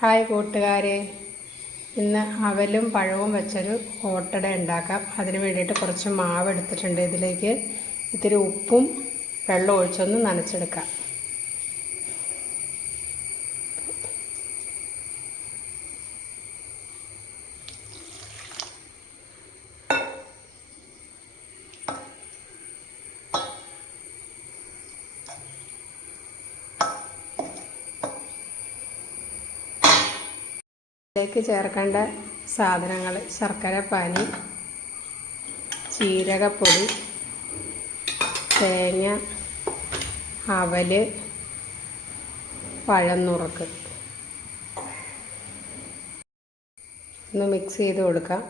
Hi കൂട്ടുകാരെ. ഇന്ന് അവലും പഴവും വെച്ചൊരു ഓട്ടട ഉണ്ടാക്കാം. അതിന് വേണ്ടിയിട്ട് കുറച്ച് മാവ് എടുത്തിട്ടുണ്ട്. ഇതിലേക്ക് ഇത്തിരി ഉപ്പും വെള്ളം ഒഴിച്ചൊന്ന് നനച്ചെടുക്കാം. ഇതിലേക്ക് ചേർക്കേണ്ട സാധനങ്ങൾ. ശർക്കര പാനി ജീരകപ്പൊടി തേങ്ങ അവൽ പഴന്നുറുക്ക് ഒന്ന് മിക്സ് ചെയ്ത് കൊടുക്കാം.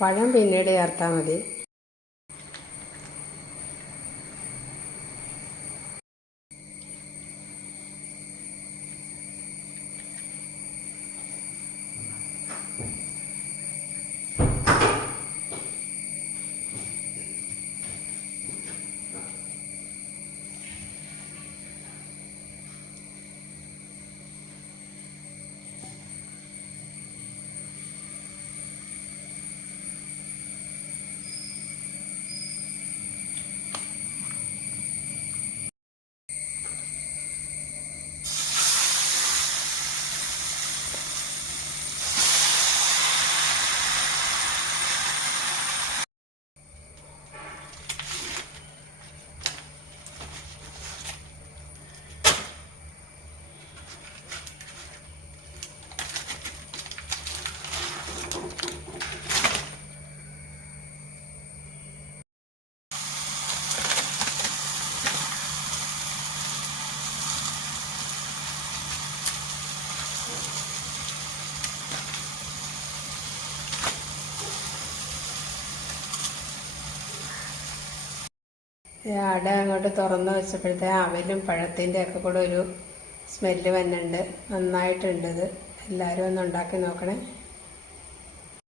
പഴം പിന്നീട് ചേർത്താൽ മതി. അട അങ്ങോട്ട് തുറന്ന് വെച്ചപ്പോഴത്തെ അവലും പഴത്തിന്റെ ഒക്കെ കൂടെ ഒരു സ്മെല്ല് വന്നിട്ടുണ്ട്. നന്നായിട്ടുണ്ട് ഇത്. എല്ലാവരും ഒന്ന് ഉണ്ടാക്കി നോക്കണേ.